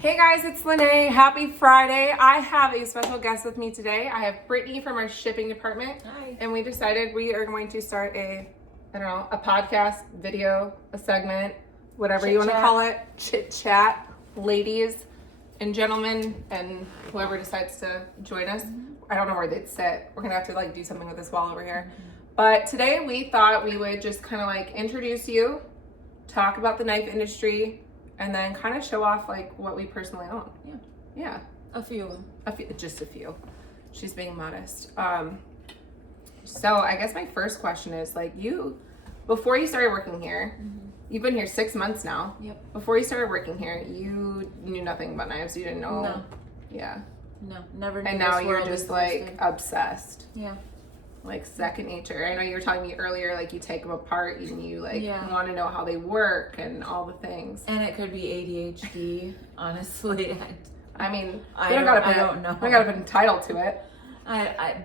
Hey guys, it's Lene. Happy Friday. I have a special guest with me today. I have Brittany from our shipping department. Hi. And we decided we are going to start a podcast, video, a segment, whatever you want to call it, chit chat, ladies and gentlemen, and whoever decides to join us. I don't know where they'd sit. We're going to have to do something with this wall over here. But today we thought we would just kind of introduce you, talk about the knife industry, and then kind of show off what we personally own. Yeah. A few. Just a few. She's being modest. So I guess my first question is before you started working here, you've been here 6 months now. Yep. Before you started working here, you knew nothing about knives. You didn't know. No. Yeah. No, never. And now you're just obsessed. Yeah. Second nature. I know you were telling me earlier, you take them apart and you Yeah. want to know how they work and all the things. And it could be ADHD, honestly. I mean, I don't know. We gotta put a title to it. I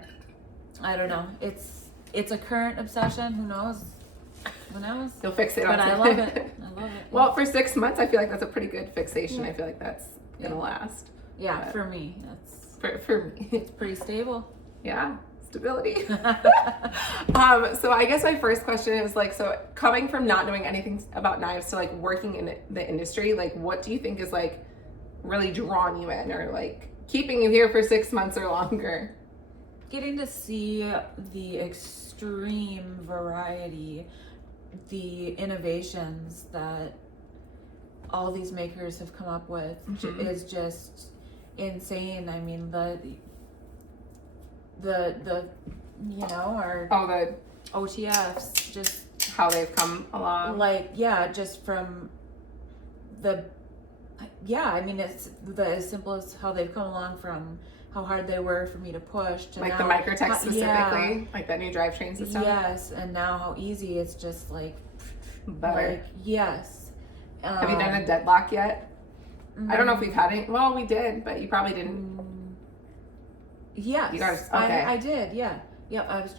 don't know. It's a current obsession. Who knows? Who knows? You'll fix it. But I love it. I love it. Well, for 6 months, I feel like that's a pretty good fixation. Yeah. I feel like that's gonna last. Yeah, But for me, that's for me, it's pretty stable. yeah, stability. So I guess my first question is so coming from not knowing anything about knives to working in the industry, what do you think is really drawn you in or keeping you here for 6 months or longer? Getting to see the extreme variety, the innovations that all these makers have come up with is just insane. I mean, the our the OTFs, just how they've come along. just from I mean, it's as simple as how they've come along from how hard they were for me to push to the now, microtech specifically, that new drivetrain system. Yes, and now how easy it's just better. Yes. Have you done a deadlock yet? I don't know if we've had any. Well, we did, but you probably didn't. Yes, You guys, okay. I did. Yeah, I was.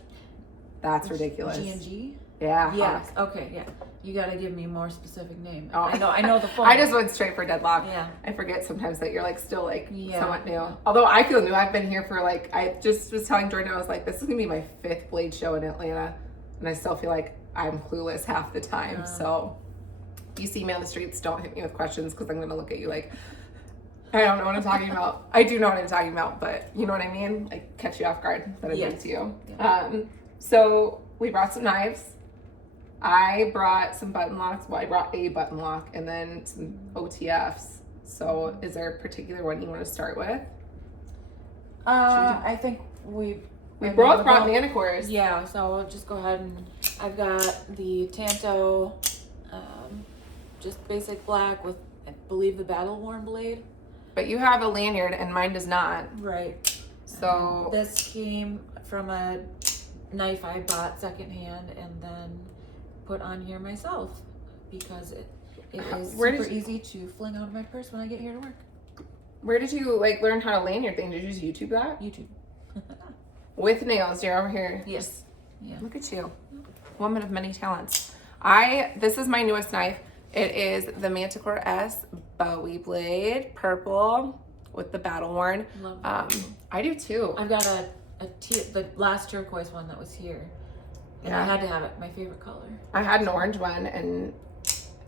That's ridiculous. G&G. Yeah. Yes. Okay. Yeah. You got to give me a more specific name. Oh. I know the full. I just went straight for deadlock. Yeah. I forget sometimes that you're still Yeah. somewhat new. Although I feel new. I've been here for I just was telling Jordan, I was this is gonna be my 5th blade show in Atlanta, and I still feel I'm clueless half the time. So you see me on the streets, don't hit me with questions because I'm gonna look at you I don't know what I'm talking about. I do know what I'm talking about, but you know what I mean? Catch you off guard that I'm into you. Yeah. So we brought some knives. I brought some button locks. Well, I brought a button lock and then some OTFs. So is there a particular one you want to start with? I think we both brought manicures. Yeah, so I'll just go ahead and I've got the Tanto, just basic black with, I believe, the battle worn blade. But you have a lanyard and mine does not. Right. So this came from a knife I bought secondhand and then put on here myself because it is super easy to fling out of my purse when I get here to work. Where did you learn how to lanyard thing? Did you just YouTube that? YouTube. With nails, you're over here. Yes. Yeah. Look at you. Woman of many talents. This is my newest knife. It is the Manticore S Bowie blade, purple with the battle worn. Love that. I do too. I've got the last turquoise one that was here. And I had to have it, my favorite color. I had an orange one, and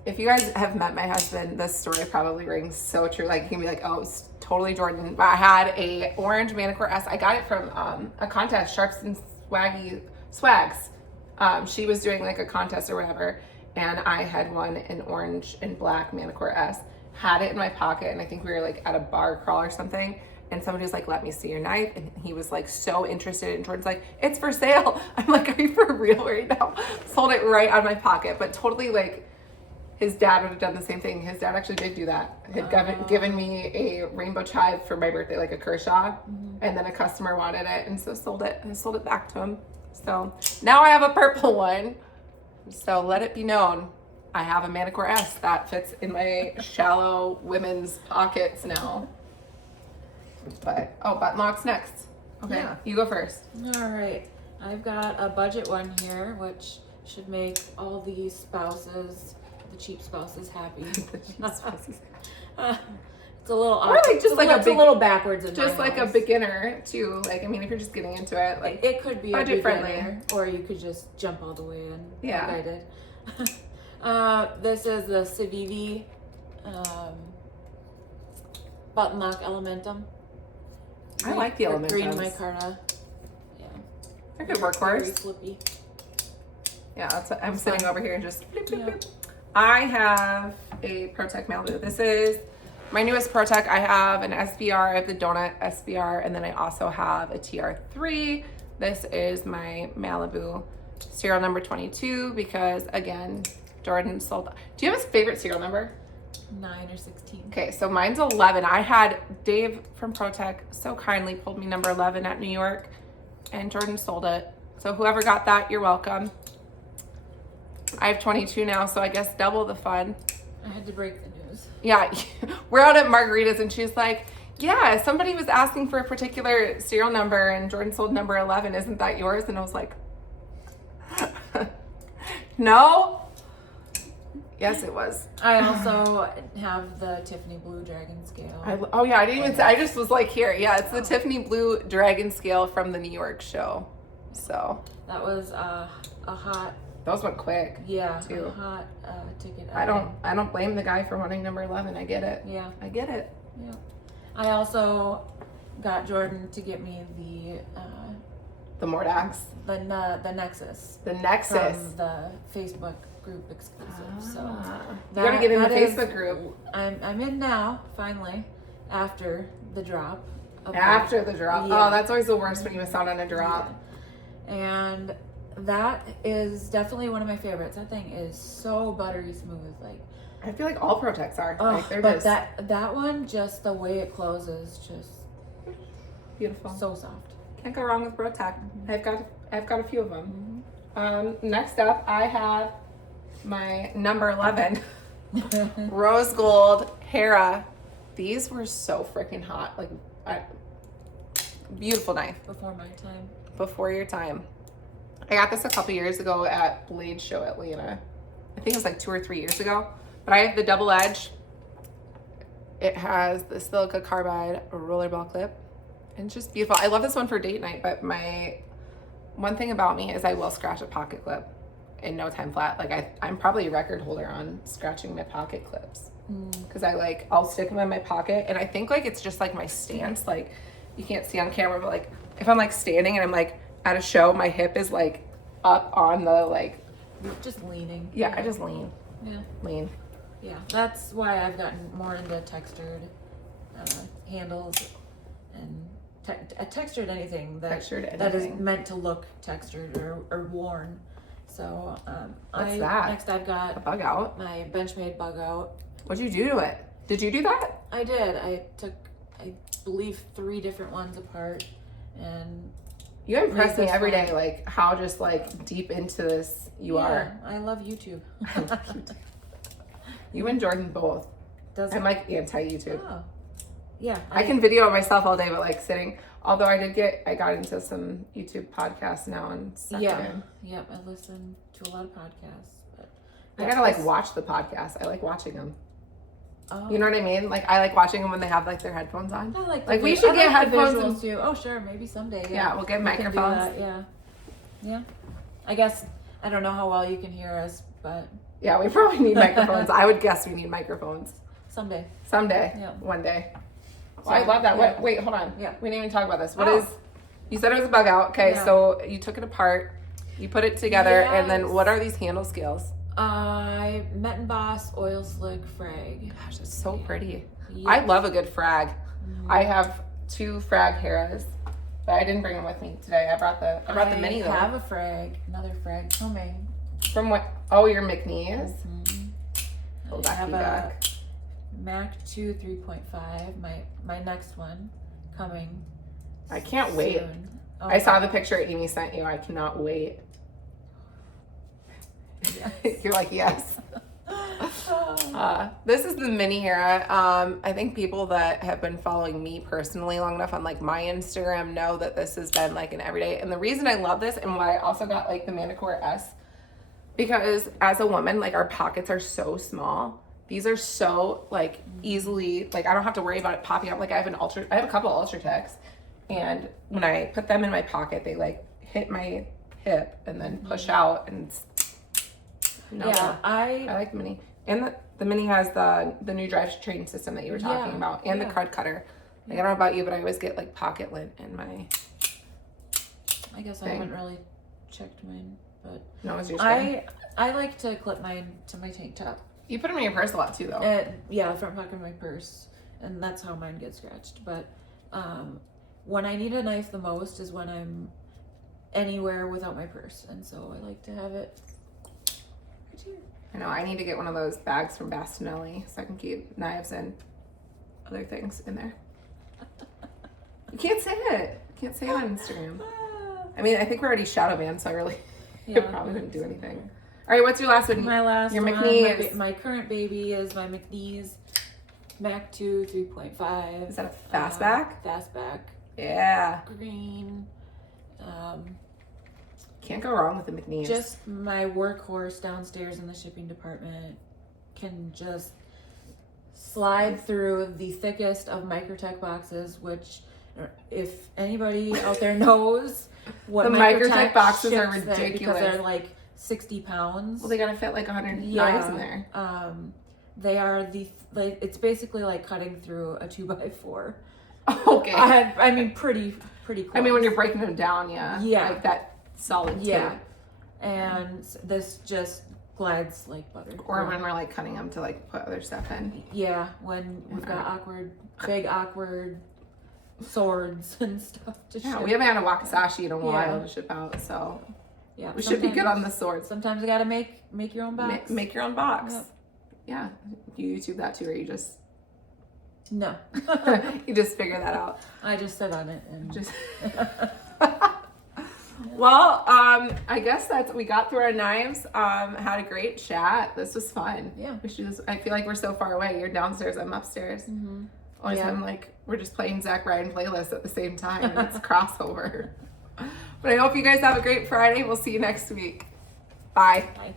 if you guys have met my husband, this story probably rings so true. You can be oh, it's totally Jordan. But I had a orange Manticore S. I got it from a contest, Sharps and Swags. She was doing a contest or whatever, and I had one in orange and black Manticore S. Had it in my pocket, and I think we were at a bar crawl or something. And somebody was let me see your knife. And he was so interested. And Jordan's it's for sale. I'm are you for real right now? Sold it right out of my pocket. But totally his dad would have done the same thing. His dad actually did do that. Had given me a rainbow chive for my birthday, a Kershaw. And then a customer wanted it. And so sold it. And I sold it back to him. So now I have a purple one. So let it be known. I have a Manticore S that fits in my shallow women's pockets now. But button lock's next. Okay, yeah. You go first. All right, I've got a budget one here, which should make all the spouses, the cheap spouses, happy. The cheap spouses. It's a little Or like just like it's a little backwards in just my like eyes. a beginner too. Like, I mean, if you're just getting into it, like it could be budget a friendly. beginner, or you could just jump all the way in. Yeah. Like I did. This is the Civivi button lock Elementum. I like the Elementums. Green micarta. Yeah. They're good Very workhorse. flippy. Yeah, that's what, I'm sitting over here and just bloop, bloop, Yeah. bloop. I have a ProTech Malibu. This is my newest ProTech. I have an SBR, I have the Donut SBR, and then I also have a TR3. This is my Malibu serial number 22 because, again, Jordan sold. Do you have a favorite serial number? 9 or 16. Okay, so mine's 11. I had Dave from ProTech so kindly pulled me number 11 at New York, and Jordan sold it. So whoever got that, you're welcome. I have 22 now, so I guess double the fun. I had to break the news. Yeah, we're out at Margaritas, and she's like, yeah, somebody was asking for a particular serial number, and Jordan sold number 11. Isn't that yours? And I was like, no. Yes, it was. I also have the Tiffany Blue Dragon Scale. Oh, yeah, I didn't even say, I just was like, here. Yeah, it's the Tiffany Blue Dragon Scale from the New York show. So. That was a hot, Those went quick. yeah, too. a hot ticket. I don't blame the guy for wanting number 11. I get it. Yeah. I get it. Yeah. I also got Jordan to get me The Mordax. the Nexus The Nexus. from the Facebook group exclusive. So You gotta get in the that is- Facebook group. I'm in now, finally, after the drop. of After the drop. Yeah. Oh, that's always the worst when you miss out on a drop. Yeah. And that is definitely one of my favorites. That thing is so buttery smooth. Like, I feel like all ProTechs are. oh, Like, they're but just that one, just the way it closes, just beautiful. so soft. Can't go wrong with ProTech. I've got a few of them. Next up, I have my number 11 rose gold Hera. These were so freaking hot. Like, beautiful knife. Before my time. Before your time. I got this a couple years ago at Blade Show Atlanta. I think it was like 2 or 3 years ago. But I have the double edge. It has the silica carbide rollerball clip. And it's just beautiful. I love this one for date night, but my one thing about me is I will scratch a pocket clip in no time flat. Like I'm probably a record holder on scratching my pocket clips. Because I'll stick them in my pocket. And I think like it's just like my stance. Like you can't see on camera, but like if I'm like standing and I'm like at a show, my hip is like up on the like. Just leaning. Yeah, I just lean. Yeah. Lean. Yeah. That's why I've gotten more into textured handles and textured anything that is meant to look textured or worn. So What's that? Next I've got A bug out. my Benchmade bug out. What'd you do to it? Did you do that? I did. I took, I believe, 3 different ones apart, and You impress me this every one. day, like how just like deep into this you are. I love YouTube. You and Jordan both. Does I'm like anti-YouTube. Oh. Yeah. I can video myself all day, but like sitting. Although I got into some YouTube podcasts now and stuck it in. Yep. I listen to a lot of podcasts, but I gotta like watch the podcast. I like watching them. Oh. You know what I mean? Like I like watching them when they have like their headphones on. I like we should get headphones visuals and- too. Oh sure, maybe someday. Yeah, we'll get We can do microphones. that, Yeah. Yeah. I guess I don't know how well you can hear us, but Yeah, we probably need microphones. I would guess we need microphones. someday. Someday. Yeah. One day. So, Well, I love that. yeah. Wait, hold on. Yeah. We didn't even talk about this. Oh. You said it was a bug out. Okay, Yeah. so you took it apart, you put it together, and then Yes. what are these handle scales? I Met and Boss Oil Slick Frag. Gosh, it's so pretty. Yeah. I love a good frag. I have 2 frag Heras, but I didn't bring them with me today. I brought the mini though. I have a frag, another frag coming. From what? Oh, your McNees. Pull I back, have you a back. Mac 2 3.5. My next one coming. I can't wait. soon. Oh, I saw the picture Amy sent you. I cannot wait. You're like, yes. This is the mini Hera. I think people that have been following me personally long enough on like my Instagram know that this has been like an everyday. And the reason I love this and why I also got like the Manicore S, because as a woman, like our pockets are so small These are so like easily, like I don't have to worry about it popping up. Like I have a couple of Ultratechs, and when I put them in my pocket, they like hit my hip and then push out, and I like the mini. And the mini has the new drivetrain system that you were talking about, and the card cutter. Like I don't know about you, but I always get like pocket lint in my. I guess I haven't really checked mine, but no, it was yours. I like to clip mine to my tank top. You put them in your purse a lot too, though. Yeah, the front pocket of my purse, and that's how mine gets scratched. But when I need a knife the most is when I'm anywhere without my purse, and so I like to have it right here. I know, I need to get one of those bags from Bastinelli so I can keep knives and other things in there. You can't say it. You can't say it on Instagram. I mean, I think we're already shadow banned, so I really probably didn't do anything. All right, what's your last one? My last your one, McNees. my current baby is my McNees Mac 2 3.5. Is that a fastback? Fastback. Yeah. Green. Can't go wrong with the McNees. Just my workhorse downstairs in the shipping department can just slide through the thickest of Microtech boxes, which if anybody out there knows what the Microtech boxes are ships ridiculous. Because they're like 60 pounds. Well, they gotta fit like 100 knives in there. They are it's basically like cutting through a 2x4. Okay. I mean, pretty close. I mean, when you're breaking them down, yeah. Like that solid tape. And this just glides like butter. Or when we're like cutting them to like put other stuff in. Yeah, when we've got big awkward swords and stuff to ship. We haven't had a Wakizashi in a while to ship out, so we should be good on the swords. Sometimes you gotta make your own box. Make your own box. Yep. Yeah. You YouTube that too, or you just no. You just figure that out. I just sit on it and just Well, I guess we got through our knives. Had a great chat. This was fun. Yeah. We should I feel like we're so far away. You're downstairs, I'm upstairs. Mm-hmm. Only time like we're just playing Zach Ryan playlists at the same time. And it's crossover. But I hope you guys have a great Friday. We'll see you next week. Bye. Bye.